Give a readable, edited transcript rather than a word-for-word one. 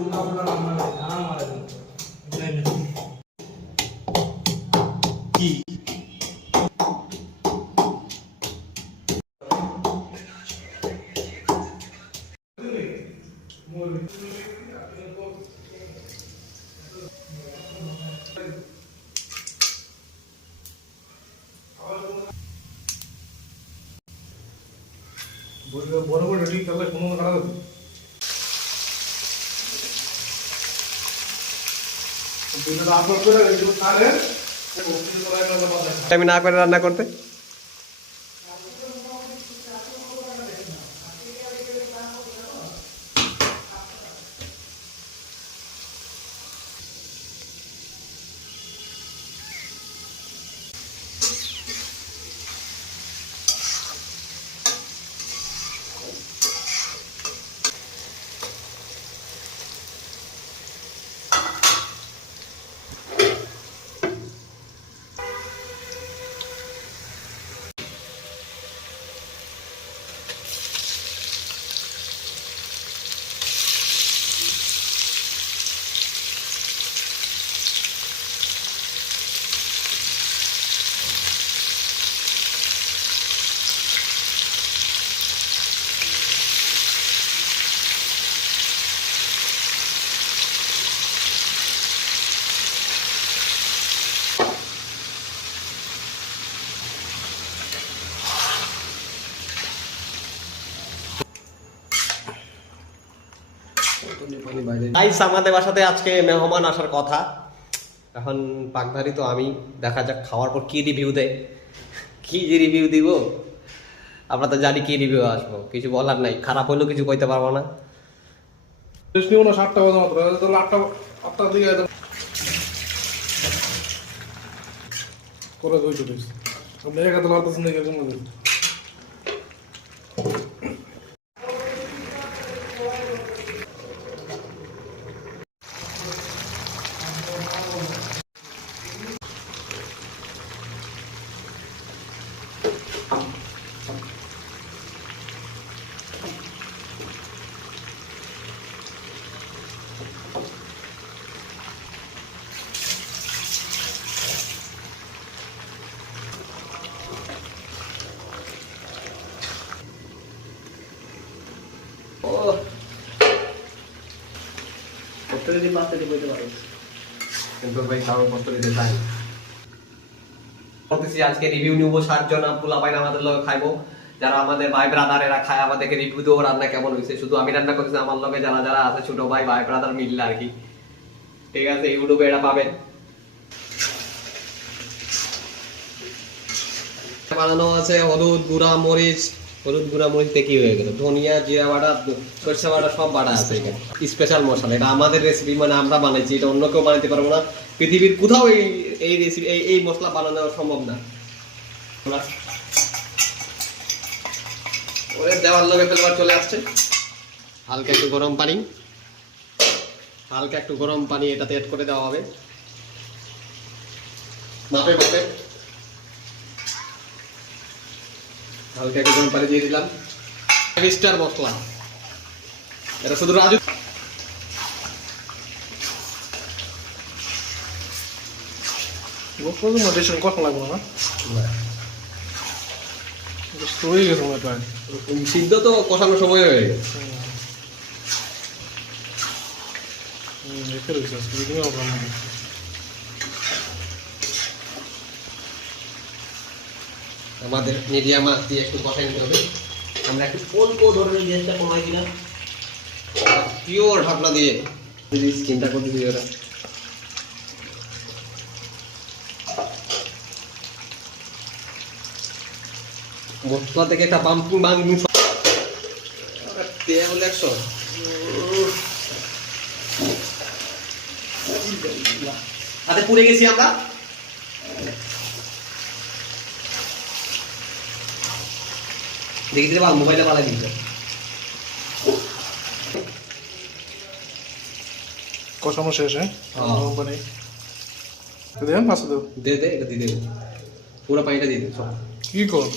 উল্টা উল্টা রান্না করে ধান মারে কি বড় বড় ঠিক তাহলে কোনো কাটা দেবে আমি না করে রান্না করতে গাইস আমাদের বাসাতে আজকে মেহমান আসার কথা। এখন পাকধারি তো আমি, দেখা যাক খাওয়ার পর কি রিভিউ দেয়। কি যে রিভিউ দিব আমরা তো জানি কি রিভিউ আসবো, কিছু বলার নাই, খারাপ হইলেও কিছু কইতে পারবো না। নিব না 7টা বাজে মাত্র, তাহলে 8টা দিকে করে দই চলে আপনি একা তো লাগাতেছেন দেখে কেমন লাগে আজকে রিভিউ নিব 60 জন পোলা পাইন আমাদের লগে খাইবো, যারা আমাদের ভাই ব্রাদার এরা খায়, আমাদেরকে রিভিউ দেবো রান্না কেমন হয়েছে। শুধু আমি রান্না করতেছি, আমার লগে যারা যারা আছে ছোট ভাই ভাই ব্রাদার মিললে আর কি। ঠিক আছে, ইউটিউবে এটা পাবেন। বানানো আছে হলুদ গুঁড়া মরিচ, হলুদ গুঁড়া মরিচতে কি হয়ে গেল, ধনিয়া জিরা বাটা সরষে বাটা সব বাটা আছে এখানে। স্পেশাল মশলা, এটা আমাদের রেসিপি, মানে আমরা বানাইছি, এটা অন্য কেউ বানাইতে পারবো না। পৃথিবীর কোথাও এই রেসিপি এই মশলা বানানো সম্ভব না। ওরে দেওয়ার লগে ফেলবার চলে আসছে। হালকা একটু গরম পানি, হালকা একটু গরম পানি এটাতে এড করে দেওয়া হবে মাপে মাপে। হালকা একটু গরম পানি দিয়ে দিলাম। স্টার মশলা, এটা শুধু রাজু। কথা লাগবে না হয়ে গেছে মনে হয়, সিদ্ধ তো কষানোর সময় হয়ে গেছে। আমাদের মিডিয়াম আঁচ দিয়ে একটু কষাই নিতে হবে। আমরা একটু অল্প ধরনের গ্যাসটা কমাই দিলাম, পিওর ঢাকনা দিয়ে। চিন্তা করতে দিই ওরা মশলা থেকে একটা বাম্পিং বাম্পিং তেল 100 হাতে পুড়ে গেছি আমরা। দেখি দিলে মোবাইলে পালাই দিচ্ছে। কষানো শেষ, হ্যাঁ দে দে, এটা দিয়ে দে, পুরো পানিটা দিয়ে দে। কি কর